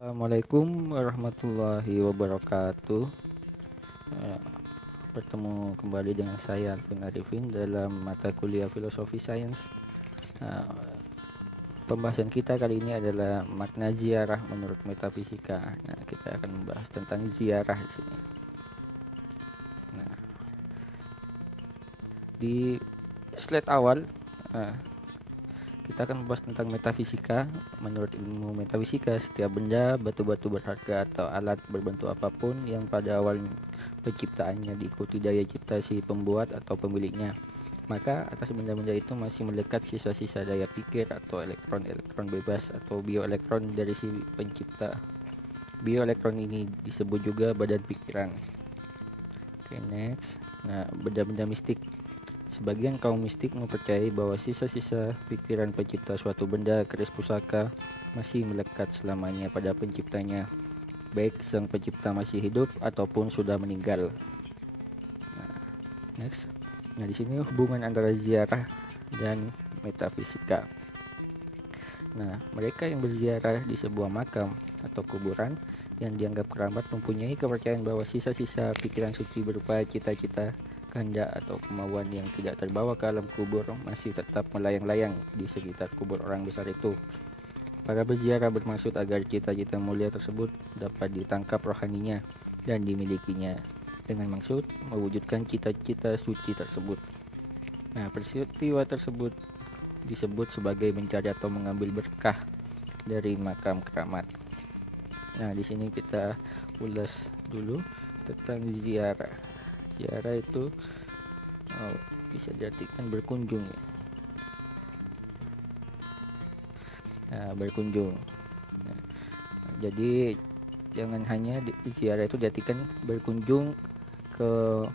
Assalamualaikum warahmatullahi wabarakatuh. Eh, Bertemu kembali dengan saya Alvin Arifin dalam mata kuliah Filosofi Sains. Eh, Pembahasan kita kali ini adalah makna ziarah menurut metafisika. Nah, kita akan membahas tentang ziarah di sini. Nah, di slide awal eh, kita akan membahas tentang metafisika. Menurut ilmu metafisika, setiap benda, batu-batu berharga atau alat berbentuk apapun yang pada awal penciptaannya diikuti daya cipta si pembuat atau pemiliknya, maka atas benda-benda itu masih melekat sisa-sisa daya pikir atau elektron-elektron bebas atau bioelektron dari si pencipta. Bioelektron ini disebut juga badan pikiran. Oke, next. Nah, benda-benda mistik. Sebagian kaum mistik mempercayai bahwa sisa-sisa pikiran pencipta suatu benda keris pusaka masih melekat selamanya pada penciptanya, baik sang pencipta masih hidup ataupun sudah meninggal. Nah, next. Nah, di sini hubungan antara ziarah dan metafisika. Nah, mereka yang berziarah di sebuah makam atau kuburan yang dianggap keramat mempunyai kepercayaan bahwa sisa-sisa pikiran suci berupa cita-cita, kehendak atau kemauan yang tidak terbawa ke alam kubur masih tetap melayang-layang di sekitar kubur orang besar itu. Para berziarah bermaksud agar cita-cita mulia tersebut dapat ditangkap rohaninya dan dimilikinya, dengan maksud mewujudkan cita-cita suci tersebut. Nah, peristiwa tersebut disebut sebagai mencari atau mengambil berkah dari makam keramat. Nah, di sini kita ulas dulu tentang ziarah. Ziarah itu bisa diartikan berkunjung ya. Nah, berkunjung. Nah, jadi jangan hanya ziarah itu diartikan berkunjung ke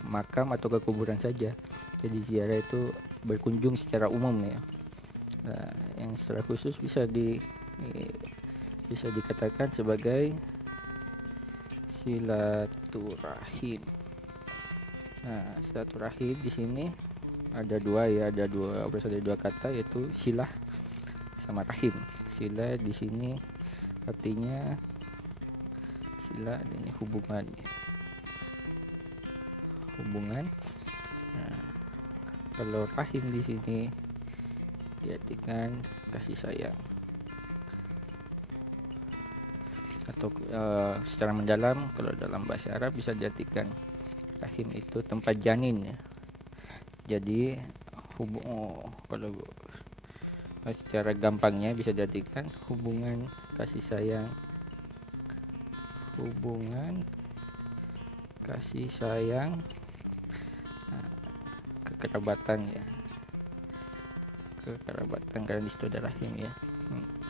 makam atau ke kuburan saja. Jadi ziarah itu berkunjung secara umum ya. Nah, yang secara khusus bisa dikatakan sebagai silaturahim. Nah, silaturahim di sini ada dua ya, berasal dari dua kata, yaitu silah sama rahim. Sila di sini artinya sila adanya hubungan. Nah, kalau rahim di sini diartikan kasih sayang atau secara mendalam kalau dalam bahasa Arab bisa diartikan rahim itu tempat janin ya. Jadi kalau secara gampangnya bisa diartikan hubungan kasih sayang kekerabatan ya, karena di situ ada rahim ya,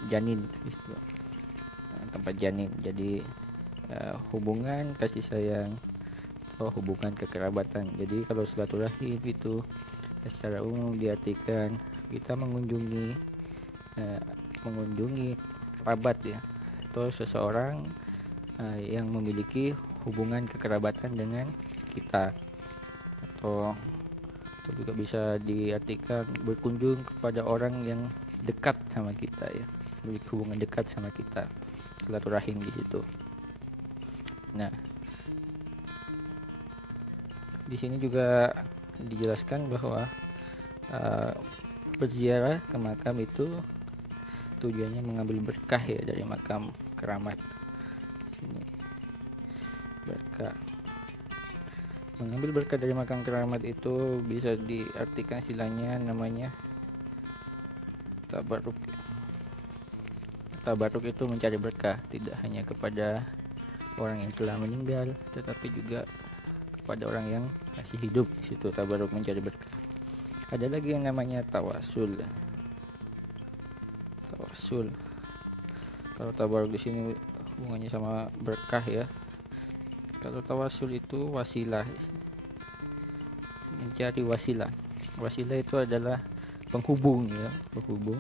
janin di situ, tempat janin. Jadi hubungan kasih sayang atau hubungan kekerabatan. Jadi kalau silaturahim itu secara umum diartikan kita mengunjungi kerabat ya, atau seseorang yang memiliki hubungan kekerabatan dengan kita, atau juga bisa diartikan berkunjung kepada orang yang dekat sama kita ya, memiliki hubungan dekat sama kita, silaturahim di situ. Nah, di sini juga dijelaskan bahwa berziarah ke makam itu tujuannya mengambil berkah ya dari makam keramat. Sini berkah, mengambil berkah dari makam keramat itu bisa diartikan istilahnya namanya tabaruk. Tabaruk itu mencari berkah tidak hanya kepada orang yang telah meninggal, tetapi juga kepada orang yang masih hidup. Di situ tabaruk mencari berkah. Ada lagi yang namanya tawasul. Kalau tabaruk di sini hubungannya sama berkah ya. Kalau tawasul itu wasilah, mencari wasilah. Wasilah itu adalah penghubung ya, penghubung.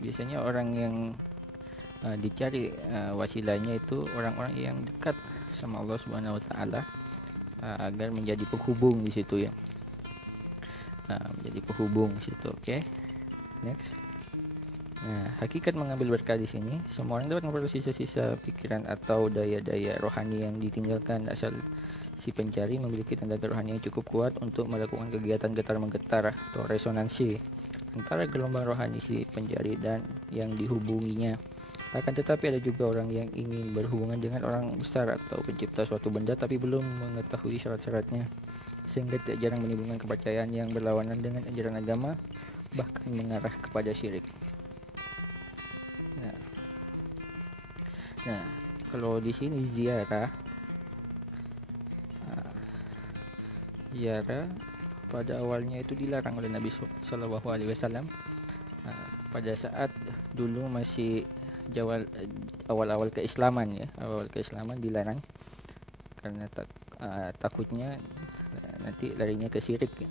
Biasanya orang yang dicari wasilahnya itu orang-orang yang dekat sama Allah Subhanahu wa taala, agar menjadi penghubung di situ ya. Menjadi penghubung di situ. Oke. Next. Nah, hakikat mengambil berkah di sini, semua orang dapat memperoleh sisa-sisa pikiran atau daya-daya rohani yang ditinggalkan asal si pencari memiliki tenaga rohani yang cukup kuat untuk melakukan kegiatan getar-menggetar atau resonansi antara gelombang rohani si pencari dan yang dihubunginya. Akan tetapi ada juga orang yang ingin berhubungan dengan orang besar atau pencipta suatu benda tapi belum mengetahui syarat-syaratnya, sehingga tidak jarang menimbulkan kepercayaan yang berlawanan dengan ajaran agama, bahkan mengarah kepada syirik. Nah, kalau di sini ziarah pada awalnya itu dilarang oleh Nabi Shallallahu Alaihi Wasallam pada saat dulu masih awal-awal keislaman ya, awal keislaman dilarang karena takutnya nanti larinya ke syirik ya.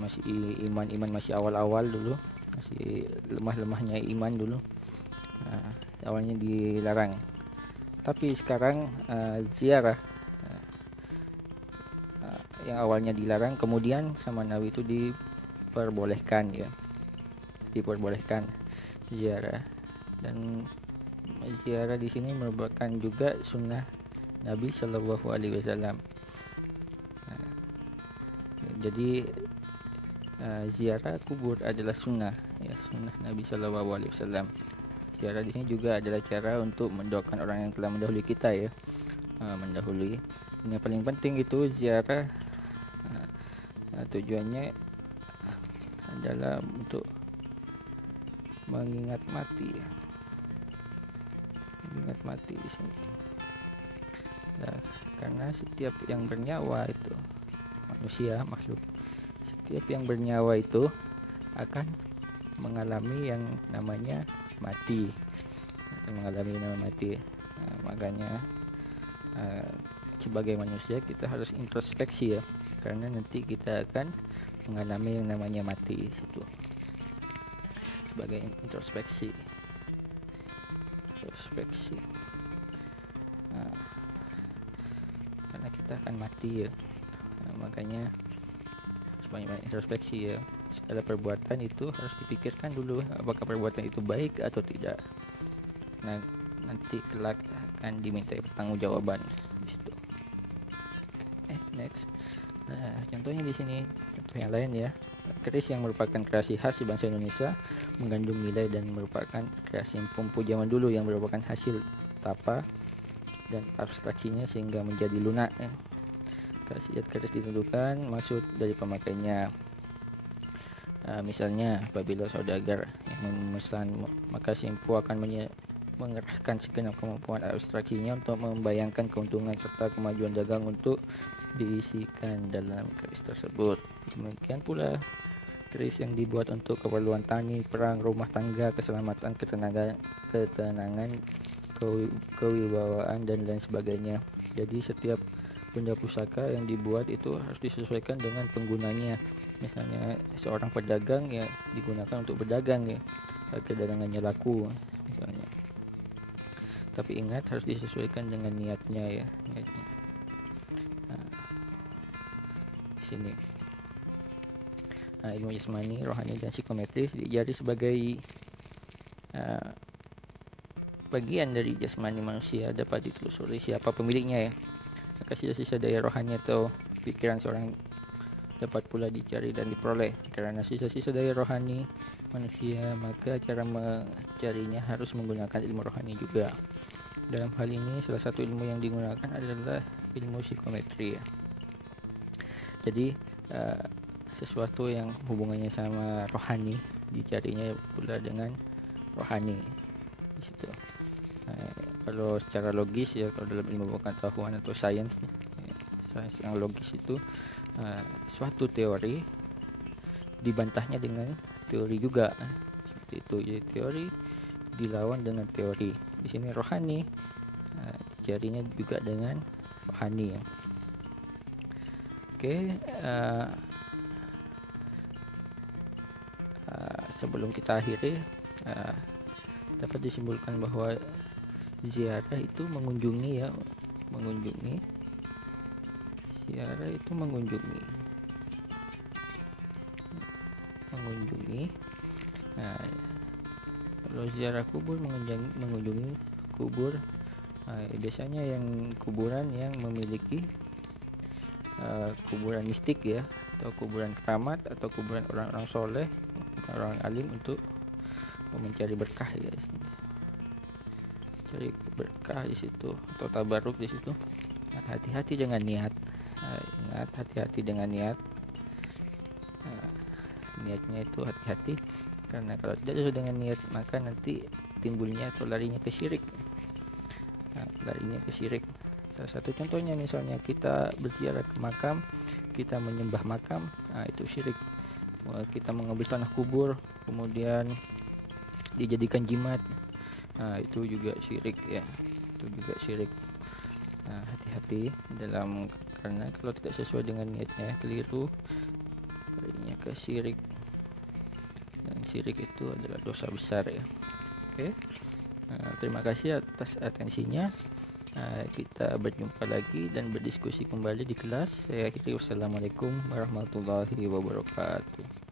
Masih iman masih awal-awal dulu, masih lemah-lemahnya iman dulu. Awalnya dilarang, tapi sekarang ziarah yang awalnya dilarang kemudian sama Nabi itu diperbolehkan ya, diperbolehkan ziarah. Dan ziarah di sini merupakan juga sunnah Nabi Shallallahu Alaihi Wasallam. Jadi ziarah kubur adalah sunnah ya, sunnah Nabi Shallallahu Alaihi Wasallam. Ziarah di sini juga adalah cara untuk mendoakan orang yang telah mendahului kita ya, mendahului. Yang paling penting itu ziarah tujuannya adalah untuk mengingat mati ya. Mengingat mati di sini. Nah, karena setiap yang bernyawa itu manusia, makhluk, setiap yang bernyawa itu akan mengalami yang namanya mati, makanya sebagai manusia kita harus introspeksi ya, karena nanti kita akan mengalami yang namanya mati situ. Sebagai introspeksi karena kita akan mati ya, makanya harus banyak introspeksi ya. Segala perbuatan itu harus dipikirkan dulu apakah perbuatan itu baik atau tidak. Nah, nanti kelak akan dimintai pertanggungjawaban di situ. Next. Nah, contohnya di sini, contoh yang lain ya. Keris yang merupakan kreasi khas di bangsa Indonesia, mengandung nilai dan merupakan kreasi empu zaman dulu yang merupakan hasil tapa dan abstraksinya sehingga menjadi lunak ya. Khasiat keris ditentukan maksud dari pemakainya. Misalnya apabila saudagar yang memesan, maka si empu akan mengerahkan segenap kemampuan abstraksinya untuk membayangkan keuntungan serta kemajuan dagang untuk diisikan dalam keris tersebut. Demikian pula keris yang dibuat untuk keperluan tani, perang, rumah tangga, keselamatan, ketenangan, kewibawaan dan lain sebagainya. Jadi setiap benda pusaka yang dibuat itu harus disesuaikan dengan penggunanya. Misalnya seorang pedagang ya digunakan untuk berdagang ya, agar dagangannya laku misalnya. Tapi ingat harus disesuaikan dengan niatnya ya, niatnya. Di sini. Ilmu jasmani, rohani dan psikometris diajari sebagai bagian dari jasmani manusia, dapat ditelusuri siapa pemiliknya ya. Maka sisa-sisa daya rohani atau pikiran seorang dapat pula dicari dan diperoleh. Karena sisa-sisa daya rohani manusia, maka cara mencarinya harus menggunakan ilmu rohani juga. Dalam hal ini salah satu ilmu yang digunakan adalah ilmu psikometri ya. Jadi sesuatu yang hubungannya sama rohani dicarinya pula dengan rohani di situ. Kalau secara logis ya, kalau dalam ilmu pengetahuan atau sains yang logis itu suatu teori dibantahnya dengan teori juga seperti itu. Jadi teori dilawan dengan teori. Di sini rohani dicarinya juga dengan rohani ya. Oke, sebelum kita akhiri dapat disimpulkan bahwa ziarah itu mengunjungi ya, ziarah itu mengunjungi Kalau ziarah kubur, mengunjungi kubur, biasanya yang kuburan yang memiliki kuburan mistik ya, atau kuburan keramat, atau kuburan orang-orang soleh, orang alim, untuk mencari berkah ya, cari berkah di situ atau tabaruk di situ. Hati-hati dengan niat. Ingat, hati-hati dengan niat. Niatnya itu hati-hati, karena kalau tidak sesuai dengan niat maka nanti timbulnya atau larinya ke syirik. Larinya ke syirik. Salah satu contohnya misalnya kita berziarah ke makam, kita menyembah makam, itu syirik. Kita mengambil tanah kubur kemudian dijadikan jimat, itu juga syirik ya, itu juga syirik. Hati-hati dalam, karena kalau tidak sesuai dengan niatnya keliru, larinya ke syirik, dan syirik itu adalah dosa besar ya. Oke. Terima kasih atas atensinya. Kita berjumpa lagi dan berdiskusi kembali di kelas. Saya akhiri, wassalamualaikum warahmatullahi wabarakatuh.